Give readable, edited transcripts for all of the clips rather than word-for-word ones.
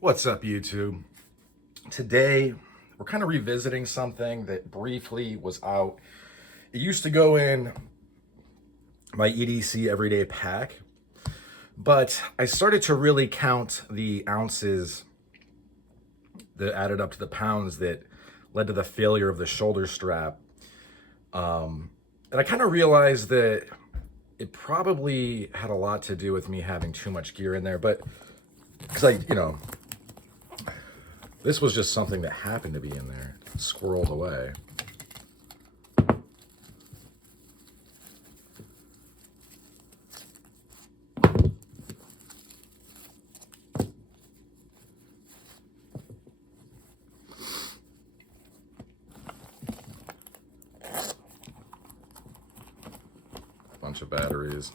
What's up, YouTube? Today, we're kind of revisiting something that briefly was out. It used to go in my EDC everyday pack, but I started to really count the ounces that added up to the pounds that led to the failure of the shoulder strap. And I kind of realized that it probably had a lot to do with me having too much gear in there, but because this was just something that happened to be in there, squirreled away. Bunch of batteries.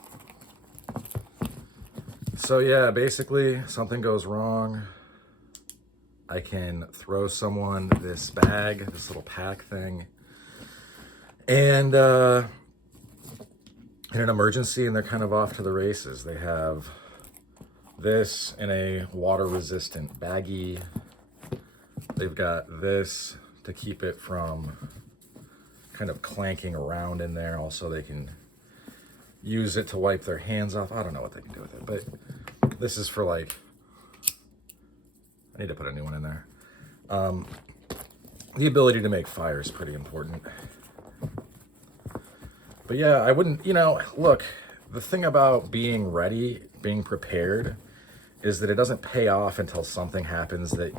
So yeah, basically something goes wrong. I can throw someone this bag, this little pack thing, and in an emergency, and they're kind of off to the races. They have this in a water-resistant baggie. They've got this to keep it from kind of clanking around in there. Also, they can use it to wipe their hands off. I don't know what they can do with it, but this is for like, I need to put a new one in there. The ability to make fire is pretty important. But yeah, I wouldn't, look, the thing about being ready, being prepared, is that it doesn't pay off until something happens that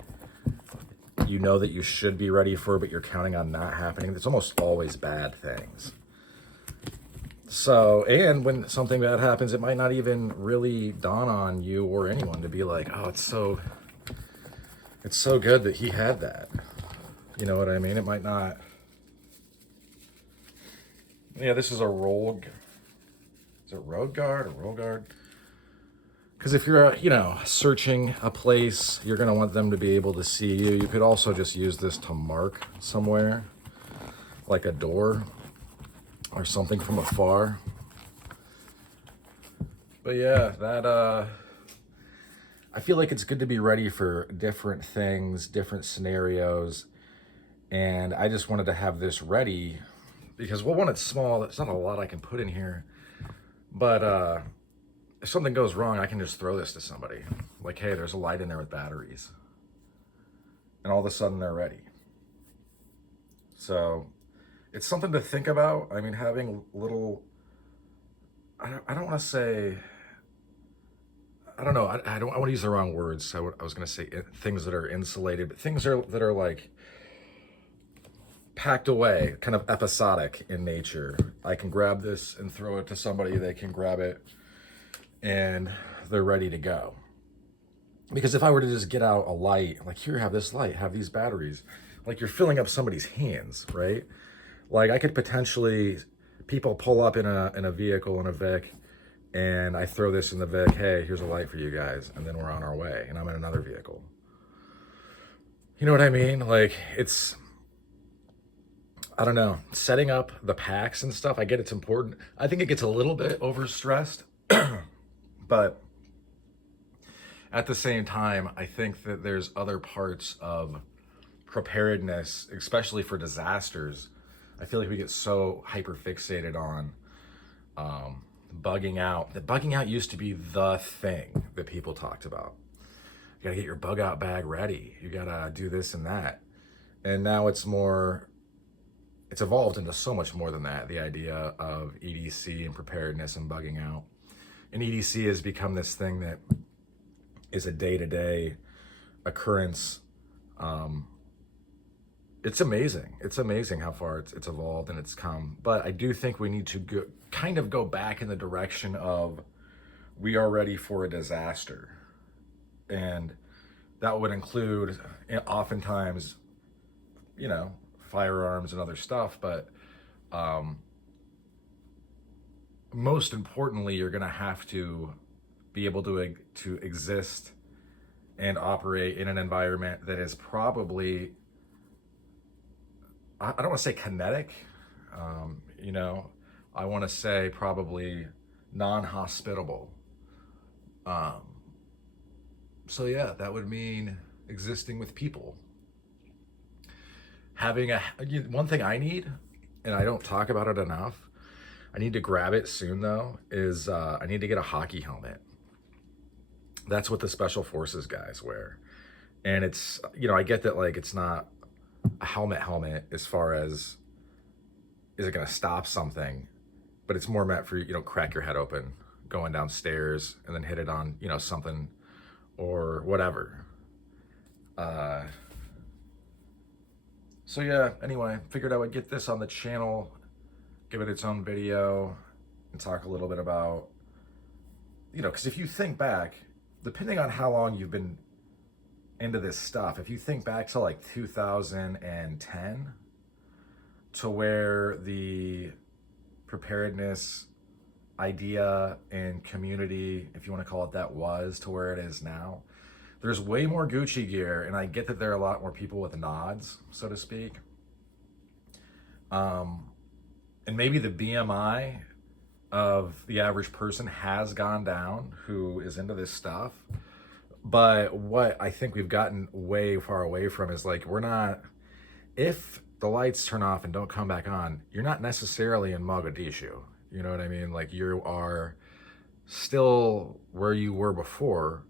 you know that you should be ready for, but you're counting on not happening. It's almost always bad things. So, and when something bad happens, it might not even really dawn on you or anyone to be like, oh, it's so good that he had that. You know what I mean? It might not. Yeah, this is a rogue. Is it road guard or roll guard? Because if you're, searching a place, you're going to want them to be able to see you. You could also just use this to mark somewhere, like a door or something from afar. But yeah, I feel like it's good to be ready for different things, different scenarios. And I just wanted to have this ready because, well, one, it's small. There's not a lot I can put in here. But if something goes wrong, I can just throw this to somebody. Like, hey, there's a light in there with batteries. And all of a sudden they're ready. So it's something to think about. I mean, having little, I don't want to say, I don't know. I want to use the wrong words. I was going to say things that are insulated, but things that are like packed away, kind of episodic in nature. I can grab this and throw it to somebody. They can grab it and they're ready to go. Because if I were to just get out a light, like, here, have this light, have these batteries, like, you're filling up somebody's hands, right? Like, I could potentially, people pull up in a vehicle, in a Vic, and I throw this in the Vic, hey, here's a light for you guys, and then we're on our way, and I'm in another vehicle. You know what I mean? Like, I don't know, setting up the packs and stuff, I get it's important. I think it gets a little bit overstressed, but at the same time, I think that there's other parts of preparedness, especially for disasters. I feel like we get so hyper fixated on bugging out. That bugging out used to be the thing that people talked about. You gotta get your bug out bag ready. You gotta do this and that. And now it's evolved into so much more than that. The idea of EDC and preparedness and bugging out. And EDC has become this thing that is a day-to-day occurrence. It's amazing. It's amazing how far it's evolved and it's come. But I do think we need to kind of go back in the direction of we are ready for a disaster. And that would include oftentimes, firearms and other stuff. But most importantly, you're going to have to be able to exist and operate in an environment that is probably, I don't want to say kinetic, I want to say probably non-hospitable. So yeah, that would mean existing with people. Having one thing I need, and I don't talk about it enough, I need to grab it soon though, is I need to get a hockey helmet. That's what the special forces guys wear. And it's, I get that like it's not a helmet as far as is it going to stop something, but it's more meant for, crack your head open going downstairs and then hit it on, something or whatever. So yeah, anyway, figured I would get this on the channel, give it its own video, and talk a little bit about, because if you think back, depending on how long you've been into this stuff, if you think back to like 2010, to where the preparedness idea and community, if you want to call it that, was to where it is now, there's way more Gucci gear, and I get that there are a lot more people with nods, so to speak. And maybe the BMI of the average person has gone down who is into this stuff. But what I think we've gotten way far away from is like, we're not, if the lights turn off and don't come back on, you're not necessarily in Mogadishu. You know what I mean? Like, you are still where you were before,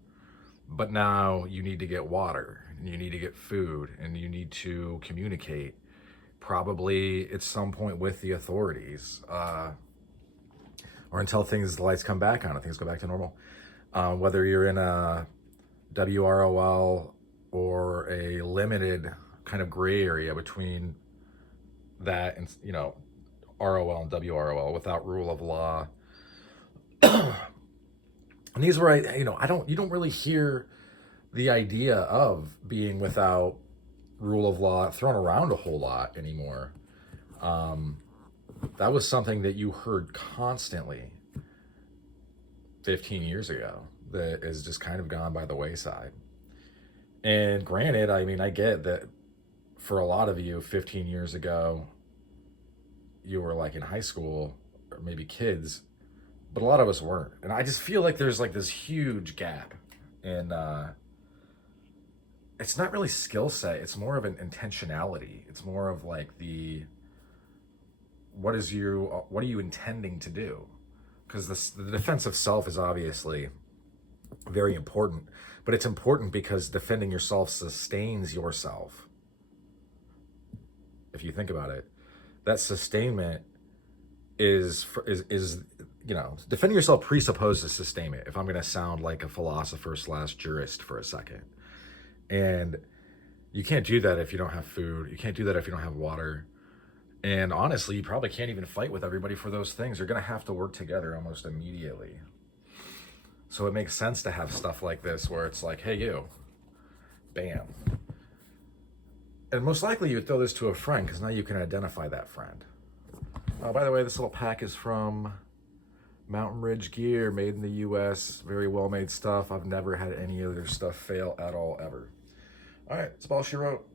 but now you need to get water, and you need to get food, and you need to communicate, probably at some point with the authorities, or until the lights come back on and things go back to normal. Whether you're in a WROL or a limited kind of gray area between that and, ROL and WROL without rule of law. And these were, you don't really hear the idea of being without rule of law thrown around a whole lot anymore. That was something that you heard constantly 15 years ago that has just kind of gone by the wayside. And granted, I mean, I get that for a lot of you 15 years ago, you were like in high school or maybe kids, but a lot of us weren't. And I just feel like there's like this huge gap in, it's not really skill set. It's more of an intentionality. It's more of like what are you intending to do? Because the defense of self is obviously very important, but it's important because defending yourself sustains yourself. If you think about it, that sustainment is defending yourself presupposes sustainment. If I'm going to sound like a philosopher / jurist for a second, and you can't do that if you don't have food. You can't do that if you don't have water. And honestly, you probably can't even fight with everybody for those things. You're going to have to work together almost immediately. So it makes sense to have stuff like this where it's like, hey, you, bam. And most likely you would throw this to a friend because now you can identify that friend. By the way, this little pack is from Mountain Ridge Gear, made in the US. Very well made stuff. I've never had any of their stuff fail at all, ever. All right, that's all she wrote.